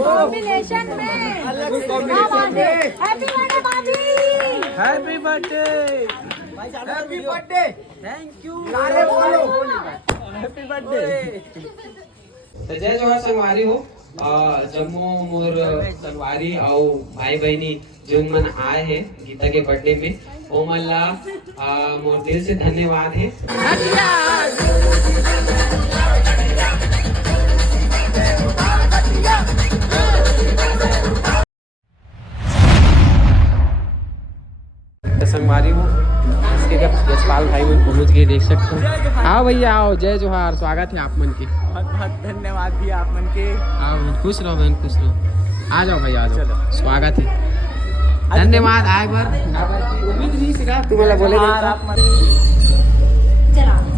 Combination में happy birthday thank you happy birthday. जय जोहार संगवारी हो जम्मू मोर संगवारी और भाई बहनी जो मन आए हैं गीता के बर्थडे में ओ मन ला मोर दिल से धन्यवाद है। संगवारी हूँ इसके यशपाल भाई में पहुँच गए, देख सकते हो। आओ भैया आओ, जय जोहार, स्वागत है आप मन के। बहुत बहुत धन्यवाद भैया आप मन के। आओ खुश रहो बहन, खुश रहो। आ जाओ भैया आ जाओ, स्वागत है, धन्यवाद। आए बार उम्मीद नहीं सिखा तुम्हारा बोले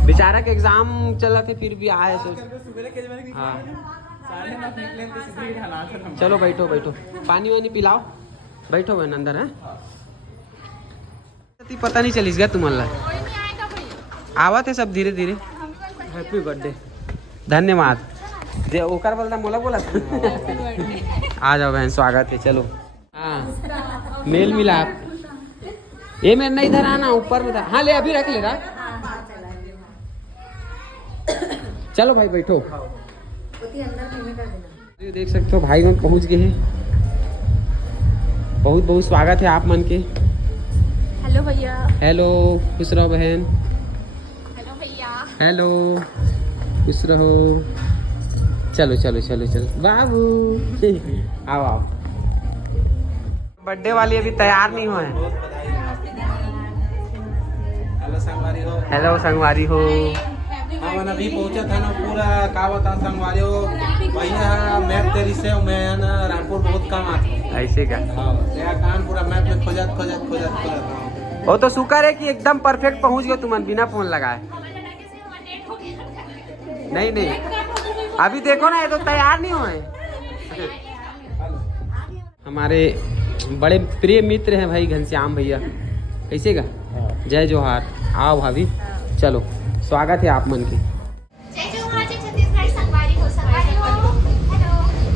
बेचारा के एग्जाम चला थे फिर भी आए सोच। हाँ चलो बैठो बैठो, पानी वानी पिलाओ, बैठो बहन अंदर है। पता नहीं चलिस गया तुम्हारा आवत है सब धीरे धीरे। हैप्पी बर्थडे, धन्यवाद। ओकर बोलता मोला बोला आ जाओ बहन, स्वागत है। चलो हाँ मेल मिलाप ये मेरे नहीं इधर आना, ऊपर में था। हाँ ले अभी रख ले रहा। चलो भाई बैठो, देख सकते हो भाई मन पहुंच गए हैं। बहुत बहुत स्वागत है आप मन के। हेलो भैया। हेलो, खुश रहो बहन। हेलो भैया। हेलो, खुश रहो। चलो चलो चलो चलो बाबू आओ आओ। बर्थडे वाली अभी तैयार नहीं हुए हैं। हेलो संगवारी हो। हेलो संगवारी हो। हम अभी पहुंचा था ना, पूरा का बता संगवारी हो भैया मैप तेरी से मैं ना रामपुर बहुत कम आता। ऐसे का तेरा कान पूरा मैप में खोजत खोजत खोजत खोजत। वो तो शुक्र है कि एकदम परफेक्ट पहुंच गए तुम बिना फोन लगाए। नहीं नहीं अभी देखो ना, ये तो तैयार नहीं हुए। हमारे बड़े प्रिय मित्र हैं भाई घनश्याम भैया, कैसे का। जय जोहार, आओ भाभी, चलो स्वागत है आप मन के। जय जोहार जी छत्तीसगढ़ संगवारी हो। संगवारी हो हेलो।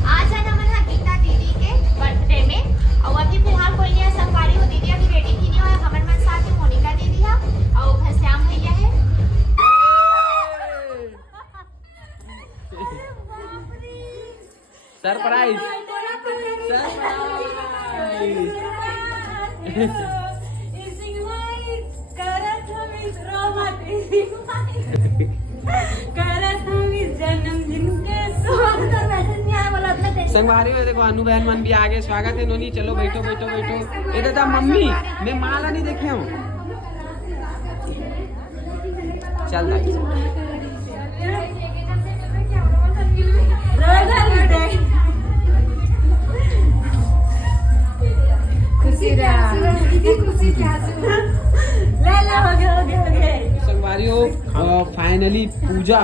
आज है नमन गीता दीदी के बर्थडे में और अभी फिलहाल कोई नहीं है। संगवारी हो दीदी अभी रेडी की नहीं है। हमर मन साथ में मोनिका दीदी है और घनश्याम भैया है। सरप्राइज संगवारी में देखो अनु बहन मन भी आगे, स्वागत है नोनी। चलो बैठो बैठो बैठो। ये दादा मम्मी मैं माला नहीं देखे हूँ। चल भाई संगवारी हो। फाइनली पूजा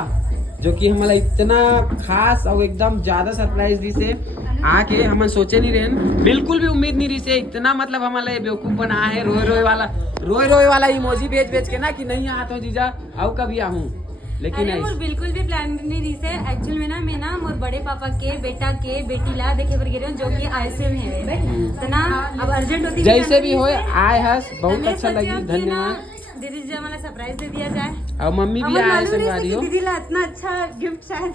जो कि हमारा इतना खास और एकदम ज्यादा सरप्राइज दी से आके हम सोचे नहीं रहे, बिल्कुल भी उम्मीद नहीं रही से इतना। मतलब हमारा बेवकूफ बना है, रोए रोए वाला इमोजी भेज के ना कि नहीं आता हूँ जीजा आओ कभी आऊँ, लेकिन बिल्कुल भी प्लान नहीं रही से। एक्चुअल में ना मैं ना मोर बड़े पापा के बेटा के बेटी ला देखे पर गिरे जो कि आईसीयू में है तो ना अब अर्जेंट होती जैसे भी हो आए हस, बहुत अच्छा लगी, धन्यवाद। दीदी जी हमारा सरप्राइज दे दिया जाए और मम्मी भी आए संगवारी हो। दीदी ला इतना अच्छा गिफ्ट शायद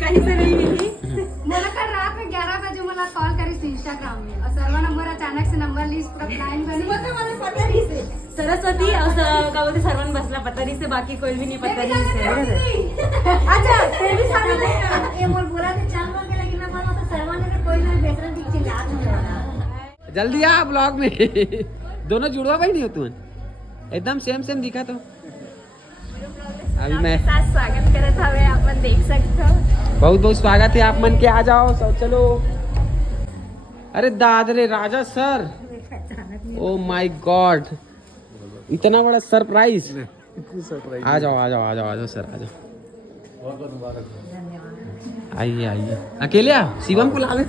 कहीं से नहीं मिली। मला कल रात में 11 बजे मला कॉल करी इंस्टाग्राम में और सर्व नंबर अचानक से नंबर लिस्ट पूरा प्लान बनी पता मला पता नहीं से सरस्वती और का बोलते सरवन बसला पतरी से, बाकी कोई भी नहीं पतरी से। अच्छा फिर भी सारे ये मोर बोला थे चाल के लेकिन मैं बोला तो सर्वन ने कोई ना बेहतर दिख चिल्ला रहा। जल्दी आ ब्लॉग में दोनों जुड़वा भाई नहीं हो तुम, एकदम सेम दिखा तो। अभी मैं साथ स्वागत करत हवे, आप मन देख सकते हो। बहुत बहुत स्वागत है आप मन के। आ जाओ सब, चलो। अरे दादरे राजा सर, ओ माय गॉड, इतना बड़ा सरप्राइज। आ जाओ आ जाओ आ जाओ आ जाओ सर, आ जाओ। आइए आइए, अकेले आ, शिवम को ला ले।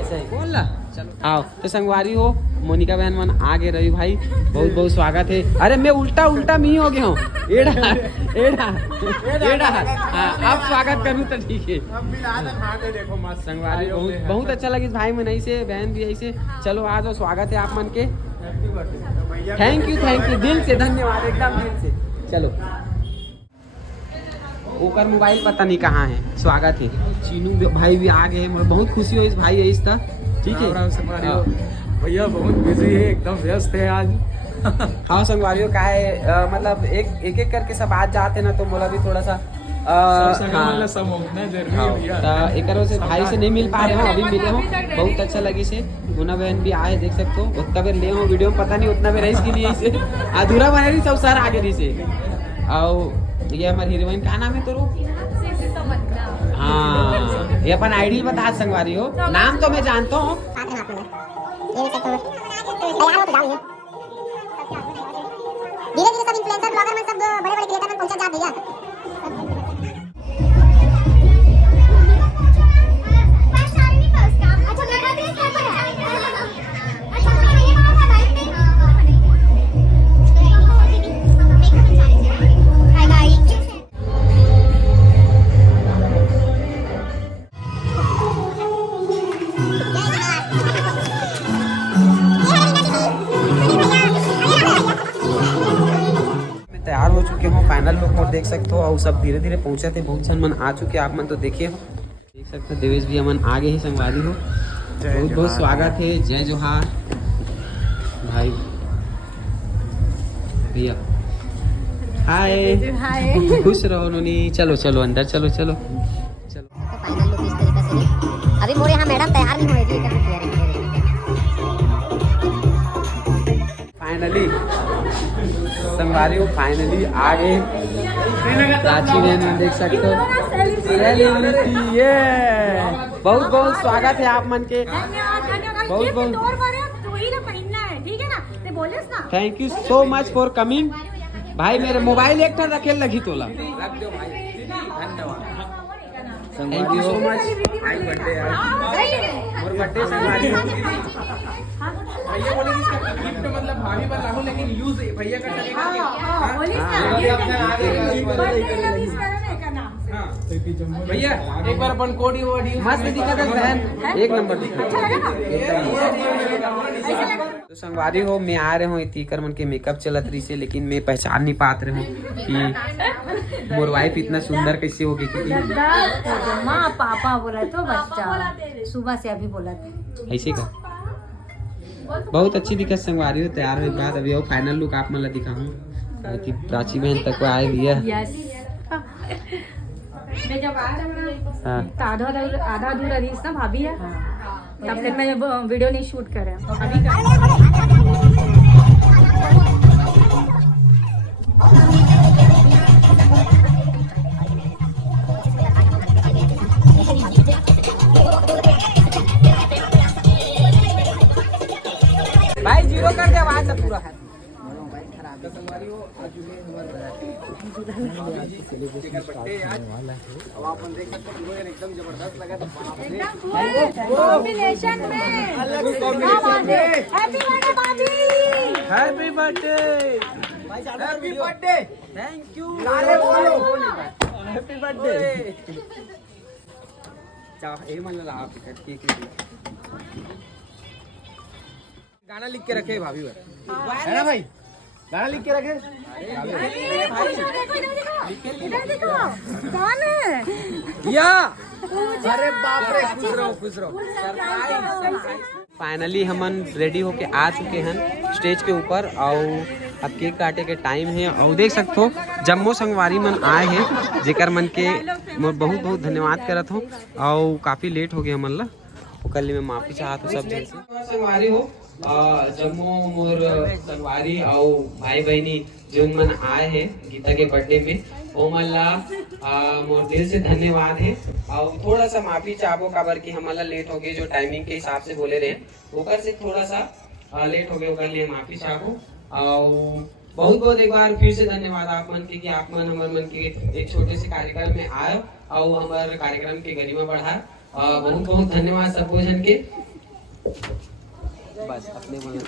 ऐसा ही बोल ला, चलो। आओ तो संगवारी हो मोनिका बहन मन आगे रही भाई, बहुत बहुत स्वागत है। अरे मैं उल्टा मी हो गया हूँ, एड़ा एड़ा एड़ा। हाँ अब स्वागत करूँ तो ठीक है। संगवारी बहुत बहुत अच्छा लगी भाई मन ऐसे, बहन भी ऐसे। चलो आ जाओ, स्वागत है आप मन के। थैंक यू दिल से धन्यवाद, एकदम दिल से। चलो ओकर मोबाइल पता नहीं कहाँ है, स्वागत है। चीनू भाई भी आ गए, बहुत खुशी हो इस भाई है इस तरह, ठीक है। भैया बहुत बिजी है, एकदम व्यस्त है आज। हाँ संगवारियों का है, मतलब एक करके सब आज जाते ना, तो मोला भी थोड़ा सा एक से भाई से नहीं मिल पा रहे हो, अभी मिले हो, बहुत अच्छा लगी से। गुना बहन भी आए, देख सकते हो। उतना बेर ले हो वीडियो में, पता नहीं उतना बेर इसके लिए इसे अधूरा बने रही सब सर आगे रही से। और ये हमारी हीरोइन का नाम है तो हाँ, ये अपन आइडियल बता संगवारी हो, नाम तो मैं जानता हूँ। धीरे धीरे सब इन्फ्लुएंसर ब्लॉगर में सब बड़े बड़े क्रिएटर में पहुंचा जा भैया। तैयार हो चुके हो, फाइनल लुक और देख सकते हो। और सब धीरे धीरे पहुंचे थे, बहुत जन मन आ चुके आप मन तो देखे हो, देख सकते हो। देवेश भी अमन आगे ही संगवारी हो, बहुत बहुत स्वागत है। जय जोहार भाई भैया, हाय खुश रहो नोनी। चलो चलो अंदर चलो चलो चलो। फाइनल लुक इस तरीके से। अभी मोरे यहाँ मैडम तैयार नहीं हुए थे। फाइनली संगवारी हो, फाइनली आ गए। प्राची बहन देख सकते हो, सेलिब्रिटी ये। बहुत बहुत स्वागत है आप मन के, बहुत बहुत thank you so much for coming. भाई मेरे मोबाइल एक टन रखे लगी तोला, थैंक यू सो मच। और बर्थडे संगवारी भैया बोले कि इसका गिफ्ट मतलब भाभी पर लागू, लेकिन यूज भैया का चलेगा। भैया एक बार अपन कोडी वोडी मस्त दिखा था बहन, एक नंबर दिखा। तो संगवारी हो, मैं आ रहे हूँ तीकर मन के मेकअप चलत रही से, लेकिन मैं पहचान नहीं पात रहे हूँ कि मोर वाइफ इतना सुंदर कैसे होगी। क्योंकि माँ पापा बोला तो बच्चा सुबह से अभी बोला था ऐसे का बहुत अच्छी दिक्कत संगवारी हो। तैयार हुई बात अभी और फाइनल लुक आप मतलब दिखाऊं। प्राची बहन तक आए दिया। मैं जब आया तो आधा अधूरा रील्स ना भाभी है, तब तक मैं वीडियो नहीं शूट कर रहा अभी भाई जीरो कर दे आवाज से पूरा है। एकदम जबरदस्त लगा कॉम्बिनेशन में। Happy birthday happy birthday thank you. अरे बोलो हैप्पी बर्थडे। चाह ए मन ला आप केक गाना लिख के रखे भाभी है ना भाई, गाना लिख के रखे। कौन है या अरे बाप रे, खुश रहो। फाइनली हमन रेडी होके आ चुके हैं स्टेज के ऊपर, और अब केक काटे के टाइम है। और देख सकते हो जम्मू संगवारी मन आए हैं, जेकर मन के बहुत बहुत धन्यवाद करत हूँ। और काफ़ी लेट हो गया हमन ला, कल मैं माफी चाहता हूँ सब जन से। संगवारी हो जम्मू मोर संगवारी और भाई बहनी जो मन आए हैं गीता के बर्थडे में, वो मन ला मोर दिल से धन्यवाद है। और थोड़ा सा माफी चाहो काबर कि हमला लेट हो गए, जो टाइमिंग के हिसाब से बोले रहे ओकर से थोड़ा सा लेट हो गए, ओकर लिए माफी चाहो। और बहुत बहुत एक बार फिर से धन्यवाद आप मन के कि आप मन हमारे मन के एक छोटे से कार्यक्रम में आए और हमारे कार्यक्रम की गरिमा बढ़ाए। बहुत बहुत धन्यवाद सब जन के। बस अपने बोले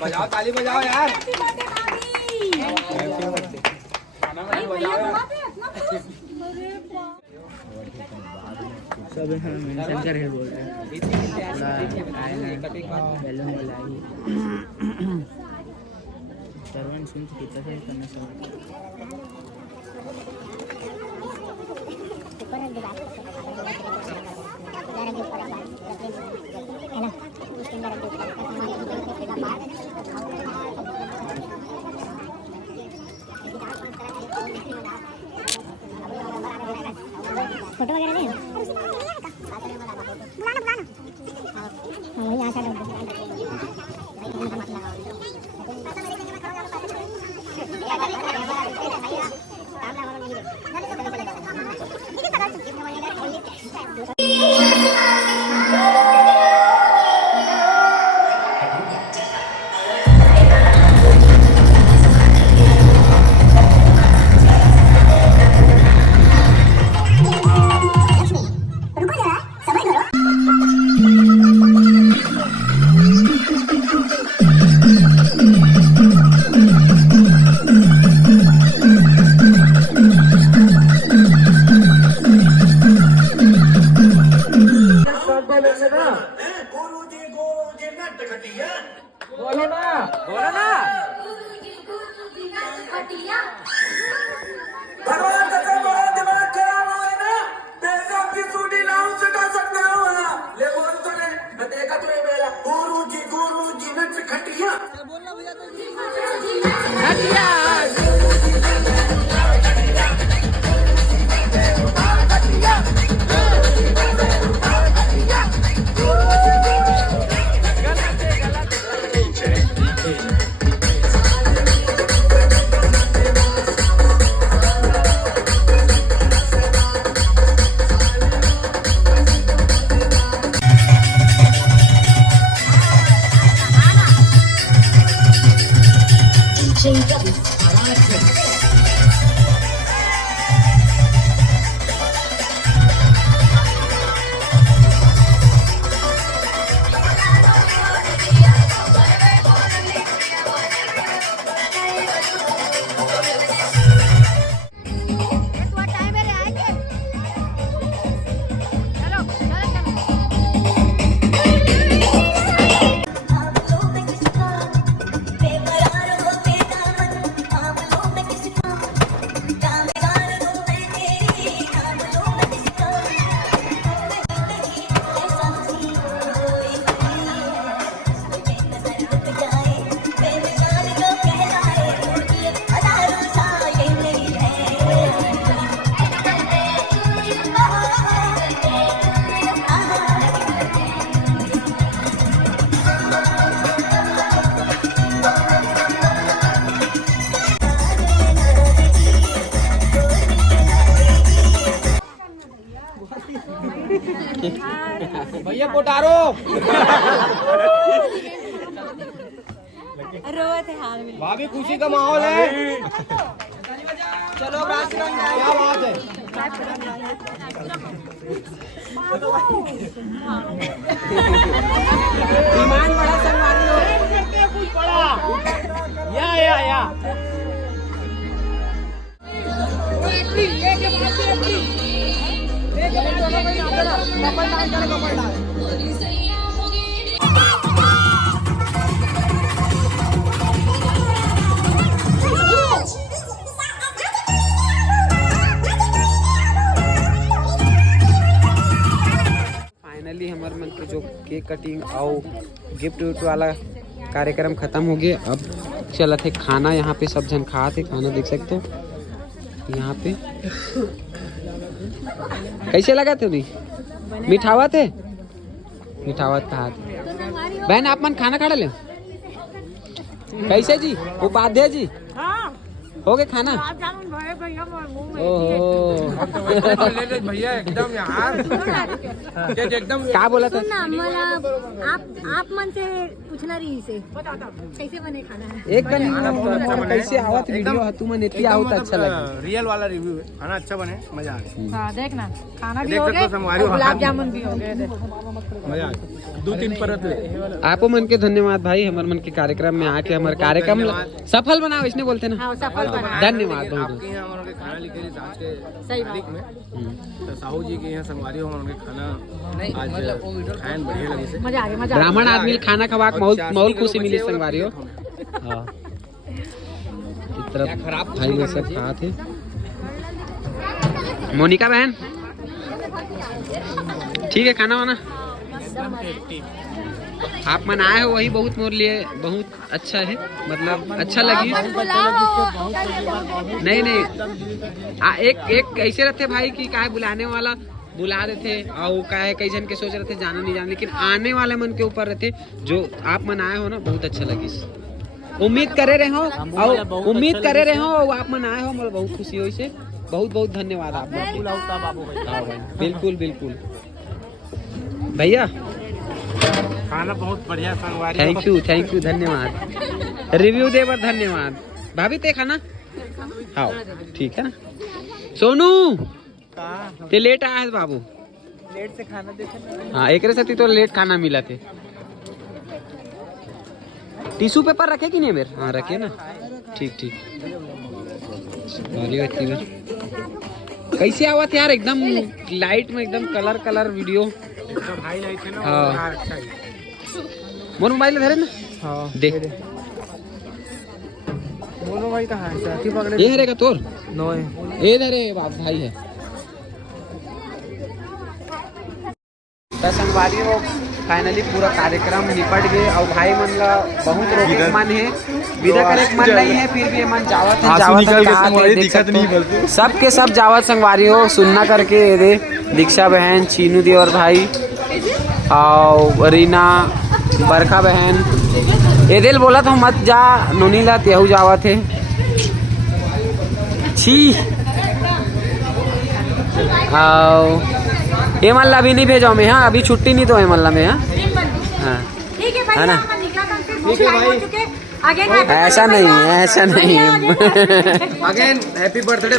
बजाओ ताली बजाओ यार। सब मेंशन करके बोल रहे हैं बैलून वाला सर्वन सुन कितना से करना सब फोटो वगैरह ले बुलाना वही आशा बोलो ना, बोलो ना। भगवान का बड़ा दिमाग खराब हो है ना, पैसा की सूटी नाम चढ़ा सकते हो ना। ले बोल तो ले, मैं देखा तो ये मेरा गुरु जी नच खटिया। बोलना भैया तो खटिया। भैया पोटारो। रोते हाल में भाभी खुशी का माहौल है। चलो क्या बात है। ईमान बड़ा सम्मानी हो। कुछ बड़ा या फाइनली हमारे मन के जो केक कटिंग और गिफ्ट विफ्ट वाला कार्यक्रम खत्म हो गया। अब चला थे खाना, यहाँ पे सब जन खा थे खाना, देख सकते हो यहाँ पे। कैसे लगा थे उन्हें? मिठावा थे, मिठावा कहा थे। बहन आप मन खाना खा ले कैसे जी? उपाध्याय जी हो गए खाना? ओहो भैया एकदम यार एकदम क्या बोला था? सुन ना मला आप मन से पूछना रही से कैसे बने खाना है एकदम कैसे आवत वीडियो तू मन इतनी आवत अच्छा लगा। रियल वाला रिव्यू है, खाना अच्छा बने, मजा आ गया। हाँ देख ना खाना भी देख हो सकते गया हो संगवारी, गुलाब जामुन भी हो गए। मजा आ गया। 2-3 परत ले। आपो मन के धन्यवाद भाई, हमारे मन के कार्यक्रम में आके हमारे कार्यक्रम सफल बनाओ इसने बोलते ना। हाँ सफल बना। धन्यवाद बहुत आपके यहाँ हमारे खाना लिखे थे आज के तारीख में, तो साहू जी के यहाँ संगवारी हो हमारे खाना आज खान बढ़िया लगे से। मजा आ गया मजा। ब्राह्मण आदमी खाना खवाक बहुत खुशी मिली संगवारियों। हाँ इस तरफ भाई लोग सब खाए थे। मोनिका बहन ठीक है खाना वाना आप मन आए हो वही बहुत मोर लिए बहुत अच्छा है, मतलब अच्छा लगी। नहीं एक ऐसे रहते भाई कि काहे बुलाने वाला बुला देते और काहे कई जन के सोच रहे थे जाना नहीं जाना, लेकिन आने वाले मन के ऊपर रहते। जो आप मन आए हो ना बहुत अच्छा लगी, उम्मीद करे रहे हो और उम्मीद करे रहे हो और आप मन आए हो मतलब बहुत खुशी हुई से। बहुत बहुत धन्यवाद आप बिल्कुल बिल्कुल भैया खाना बहुत बढ़िया संगवारी। थैंक यू धन्यवाद। रिव्यू दे बर धन्यवाद। भाभी ते खाना हाँ ठीक है ना। सोनू ते लेट आया है बाबू, लेट से खाना देखे। हाँ एक साथी तो लेट खाना मिला थे। टिश्यू पेपर रखे कि नहीं मेरे? हाँ रखे ना, ठीक कैसे आवत यार एकदम लाइट में एकदम कलर वीडियो। भाई लाइट है ना, हाँ अच्छा है। मोर मोबाइल धरे ना। हाँ दे बोलो भाई कहाँ है? साथी पकड़े ये रहेगा तोर नो है। ये धरे बाप भाई है। संगवारियों फाइनली पूरा कार्यक्रम निपट गए और भाई मन ला बहुत रोके मन है, विदा करे मन नहीं है, फिर भी मन जावत है सबके सब जावत संगवारियों सुनना करके दे। दीक्षा बहन, चीनू दी और भाई और रीना बरखा बहन ये दिल बोला तो मत जा नोनी ला तेहू जावा थे छी। ये मल्ला अभी नहीं भेजा मैं। हाँ अभी छुट्टी नहीं तो है मल्ला में। हाँ ठीक है भाई है ना। ठीक है भाई ऐसा नहीं है ऐसा नहीं है। अगेन हैप्पी बर्थडे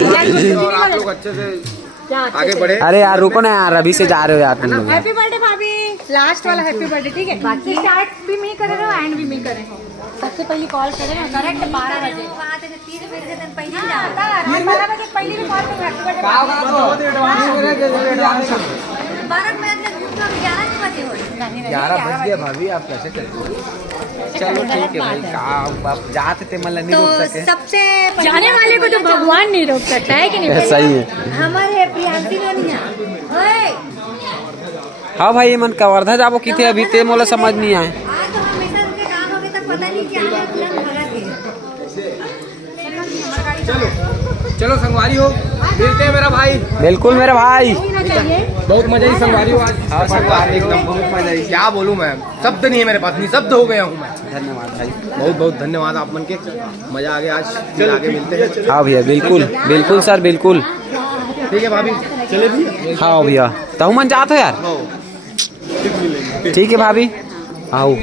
और आप लोग अच्छे से आगे बढ़े। अरे यार रुको ना यार, अभी से जा रहे हो यार तुम लोग। हैप्पी बर्थडे भाभी, लास्ट वाला हैप्पी बर्थडे ठीक है। बाकी स्टार्ट भी मैं करे रहो एंड भी मैं करे। सबसे पहले कॉल करे ना करेक्ट 12 बजे। वहाँ से 30 बजे दिन पहले हाँ, 12 बजे पहले भी कॉल करो हैप्पी बर्थडे। 12 बजे तक 11 बजे हो 11 बज गया भाभी, आप कैसे करते? चलो ठीक है भाई, आप जाते थे मतलब नहीं रोक तो सके। सबसे जाने वाले को तो भगवान नहीं रोक सकता है कि नहीं? सही है। हमारे प्रियांशी लोनिया ओए हाँ भाई ये मन कवर्धा जाबो की थे अभी ते मोला समझ नहीं आए। आज तो हमेशा उनके काम हो गए तब पता नहीं क्या है फिल्म भगा थे। चलो संगवारी हो मिलते हैं मेरा भाई। बिल्कुल मेरे भाई, बहुत मजा ही संगवारी हो आज। हाँ संगवारी एकदम बहुत मजा आई। क्या बोलूं मैं, शब्द नहीं है मेरे पास, नहीं शब्द हो गया हूँ मैं। धन्यवाद भाई, बहुत बहुत धन्यवाद आप मन के। मजा आ गया आज, फिर आगे मिलते हैं। हाँ भैया बिल्कुल सर बिल्कुल। ठीक है भाभी चले भी। हाँ भैया तो मन जात हो यार। ठीक है भाभी आओ।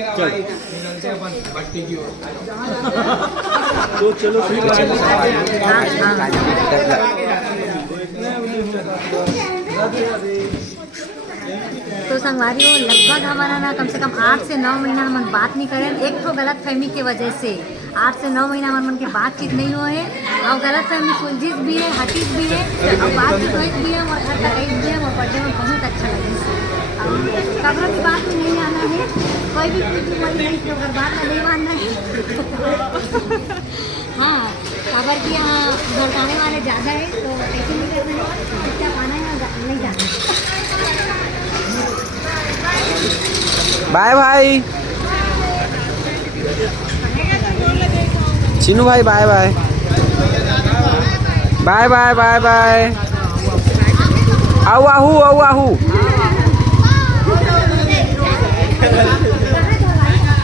तो संगवारी हो लगभग हमारा ना कम से कम 8 से 9 महीना हम बात नहीं करें। एक तो गलत फहमी की वजह से 8 से 9 महीना हमारे मन की बातचीत नहीं हुए है और गलत फहमी सुलझित भी है, हटीस भी है और बातचीत हुई भी है और घर तक गई भी है। और बर्थडे में बहुत अच्छा लगे। खबरों की बात में नहीं आना है, कोई भी नहीं तो बात में नहीं मानना है। हाँ खबर की यहाँ भड़काने वाले ज़्यादा है तो ऐसे नहीं करना है, क्या पाना है नहीं जाना। बाय भाई चिनू भाई, bye bye bye bye bye bye. आओ आहू आओ आहू।